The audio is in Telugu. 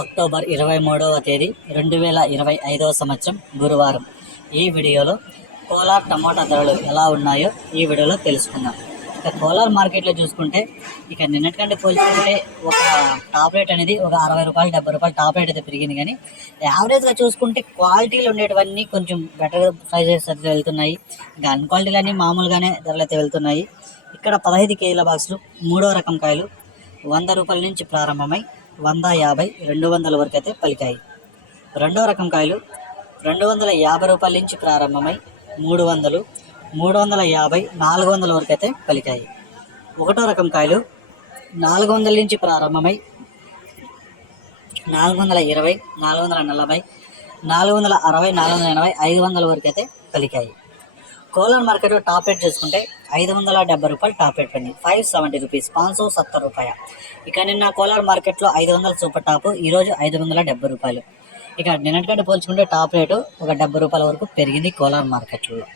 అక్టోబర్ ఇరవై మూడవ తేదీ రెండు వేల ఇరవై ఐదవ సంవత్సరం గురువారం. ఈ వీడియోలో కోలార్ టమాటా ధరలు ఎలా ఉన్నాయో ఈ వీడియోలో తెలుసుకుందాం. ఇక కోలార్ మార్కెట్లో చూసుకుంటే ఇక నిన్నటికంటే పోల్చుకుంటే ఒక టాప్ రేట్ అనేది ఒక అరవై రూపాయలు డెబ్బై రూపాయలు టాప్ రేట్ అయితే పెరిగింది కానీ యావరేజ్గా చూసుకుంటే క్వాలిటీలు ఉండేటివన్నీ కొంచెం బెటర్ ప్రైజెస్ అయితే వెళ్తున్నాయి. ఇంకా అన్క్వాలిటీలు అన్నీ మామూలుగానే ధరలు అయితే వెళ్తున్నాయి. ఇక్కడ పదహైదు కేజీల బాక్సులు మూడో రకం కాయలు వంద రూపాయల నుంచి ప్రారంభమై వంద యాభై రెండు వందల వరకు అయితే పలికాయి. రెండో రకం కాయలు రెండు వందల యాభై రూపాయల నుంచి ప్రారంభమై మూడు వందలు మూడు వందల యాభై నాలుగు వందల వరకు అయితే పలికాయి. ఒకటో రకం కాయలు నాలుగు వందల నుంచి ప్రారంభమై నాలుగు వందల ఇరవై నాలుగు వందల నలభై నాలుగు వందల అరవై నాలుగు వందల ఎనభై ఐదు వందల వరకు అయితే పలికాయి. కోలార్ మార్కెట్ టాప్ రేట్ చూసుకుంటే ఐదు వందల డెబ్బై రూపాయలు టాప్ రేట్ పడింది. ఫైవ్ సెవెంటీ రూపీస్ పాంచ్ సో సత్తర్ రూపాయ. ఇక నిన్న కోలార్ మార్కెట్లో ఐదు వందల సూపర్ టాప్ ఈరోజు ఐదు వందల డెబ్బై రూపాయలు. ఇక నిన్నటికంటే పోల్చుకుంటే టాప్ రేటు ఒక డెబ్బై రూపాయల వరకు పెరిగింది కోలార్ మార్కెట్లో.